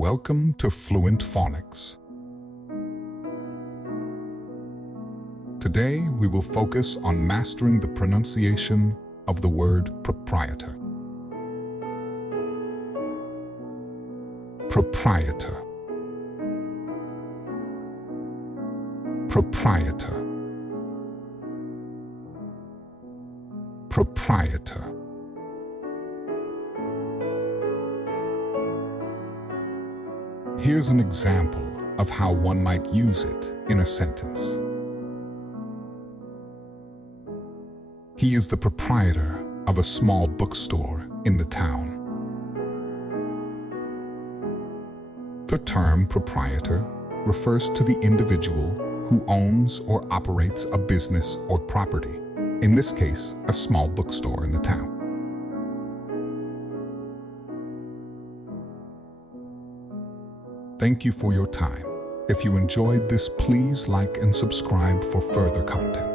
Welcome to Fluent Phonics. Today, we will focus on mastering the pronunciation of the word proprietor. Proprietor. Proprietor. Proprietor. Here's an example of how one might use it in a sentence. He is the proprietor of a small bookstore in the town. The term proprietor refers to the individual who owns or operates a business or property, in this case, a small bookstore in the town. Thank you for your time. If you enjoyed this, please like and subscribe for further content.